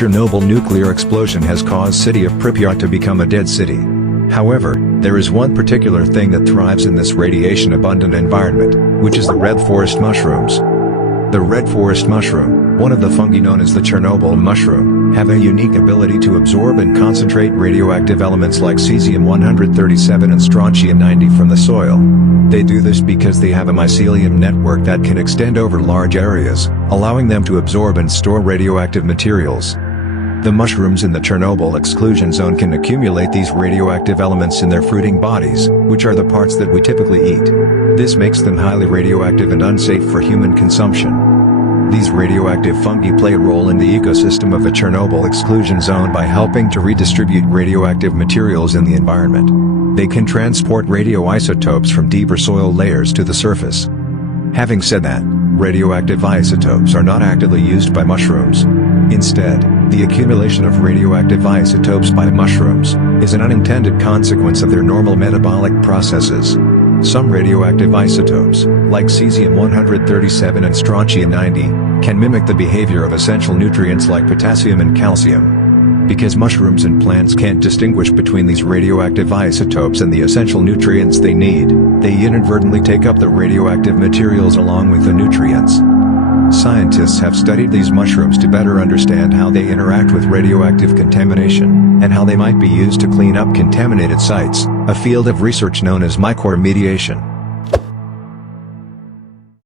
Chernobyl nuclear explosion has caused city of Pripyat to become a dead city. However, there is one particular thing that thrives in this radiation-abundant environment, which is the red forest mushrooms. The red forest mushroom, one of the fungi known as the Chernobyl mushroom, have a unique ability to absorb and concentrate radioactive elements like cesium-137 and strontium-90 from the soil. They do this because they have a mycelium network that can extend over large areas, allowing them to absorb and store radioactive materials. The mushrooms in the Chernobyl exclusion zone can accumulate these radioactive elements in their fruiting bodies, which are the parts that we typically eat. This makes them highly radioactive and unsafe for human consumption. These radioactive fungi play a role in the ecosystem of the Chernobyl exclusion zone by helping to redistribute radioactive materials in the environment. They can transport radioisotopes from deeper soil layers to the surface. Having said that, radioactive isotopes are not actively used by mushrooms. Instead, the accumulation of radioactive isotopes by mushrooms is an unintended consequence of their normal metabolic processes. Some radioactive isotopes, like cesium-137 and strontium-90, can mimic the behavior of essential nutrients like potassium and calcium. Because mushrooms and plants can't distinguish between these radioactive isotopes and the essential nutrients they need, they inadvertently take up the radioactive materials along with the nutrients. Scientists have studied these mushrooms to better understand how they interact with radioactive contamination, and how they might be used to clean up contaminated sites, a field of research known as microremediation.